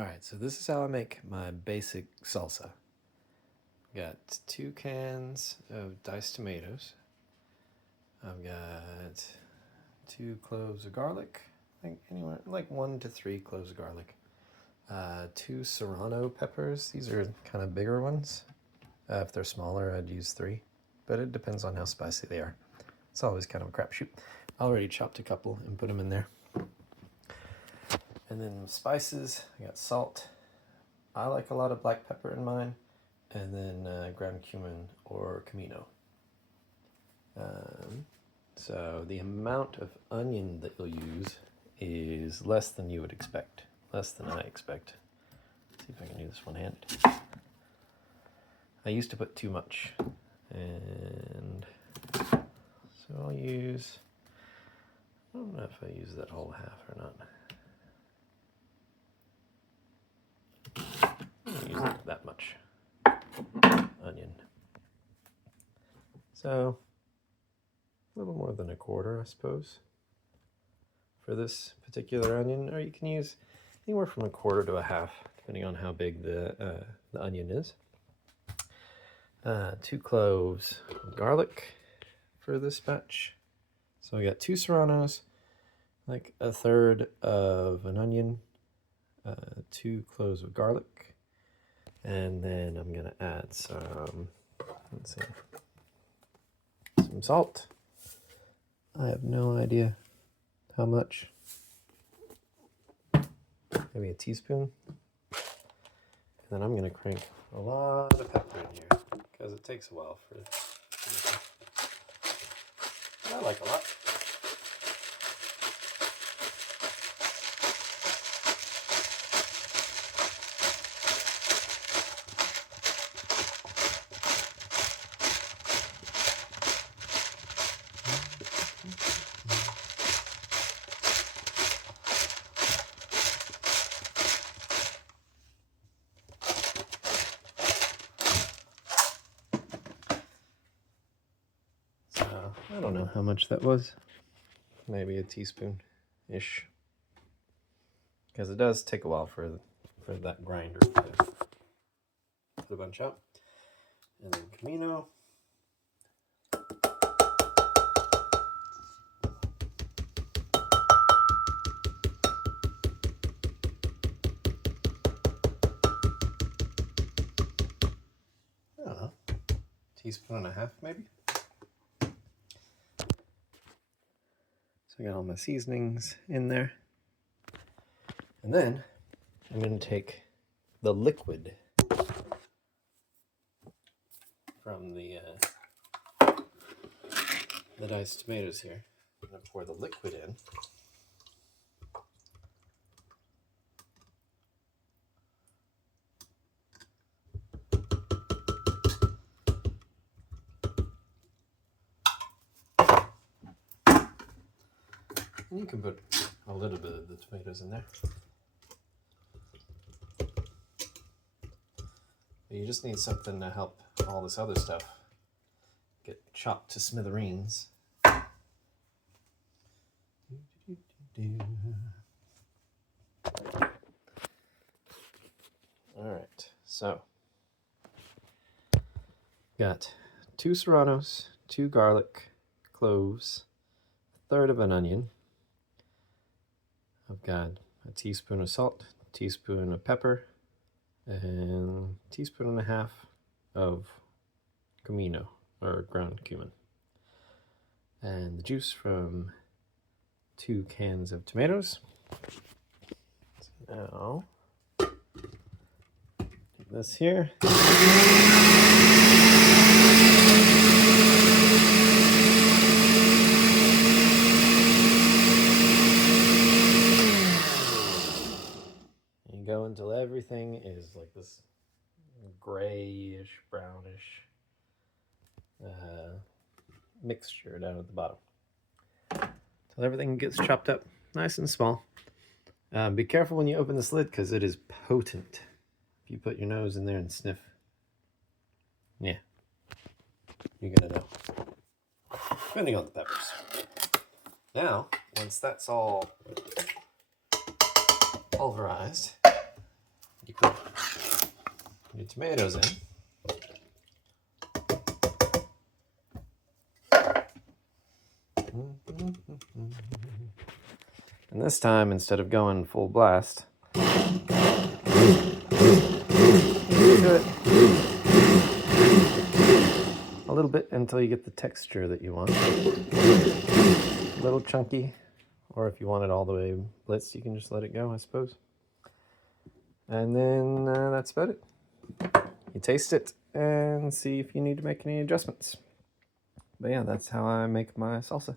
Alright, so this is how I make my basic salsa. Got 2 cans of diced tomatoes. I've got 2 cloves of garlic. I think anywhere like 1 to 3 cloves of garlic. 2 serrano peppers. These are kind of bigger ones. If they're smaller, I'd use 3, but it depends on how spicy they are. It's always kind of a crapshoot. I already chopped a couple and put them in there. And then spices, I got salt. I like a lot of black pepper in mine, and then ground cumin or comino. So the amount of onion that you'll use is less than you would expect, less than I expect. Let's see if I can do this one-handed. I used to put too much, and so I'll use, I don't know if I use that whole half or not. Use that much onion. So a little more than a quarter, I suppose, for this particular onion, or you can use anywhere from a quarter to a half, depending on how big the onion is. 2 cloves of garlic for this batch. So I got 2 serranos, like a third of an onion, 2 cloves of garlic, and then I'm gonna add some, let's see, some salt. I have no idea how much. Maybe a teaspoon. And then I'm gonna crank a lot of pepper in here because it takes a while for it. I like a lot. I don't know how much that was. Maybe a teaspoon-ish. Because it does take a while for that grinder to put a bunch out. And then comino. I don't know. Teaspoon and a half, maybe. So I got all my seasonings in there. And then I'm going to take the liquid from the diced tomatoes here. I'm going to pour the liquid in. And you can put a little bit of the tomatoes in there. But you just need something to help all this other stuff get chopped to smithereens. Alright, so got 2 serranos, 2 garlic cloves, a third of an onion. I've got a teaspoon of salt, a teaspoon of pepper, and a teaspoon and a half of comino, or ground cumin. And the juice from 2 cans of tomatoes. So now, take this here. And go until everything is like this grayish, brownish mixture down at the bottom. So everything gets chopped up nice and small. Be careful when you open this lid because it is potent. If you put your nose in there and sniff, yeah, you're gonna know. Depending on the peppers. Now, once that's all pulverized, You put your tomatoes in. And this time, instead of going full blast, do it a little bit until you get the texture that you want. A little chunky, or if you want it all the way blitzed, you can just let it go, I suppose. And then that's about it. You taste it and see if you need to make any adjustments. But yeah, that's how I make my salsa.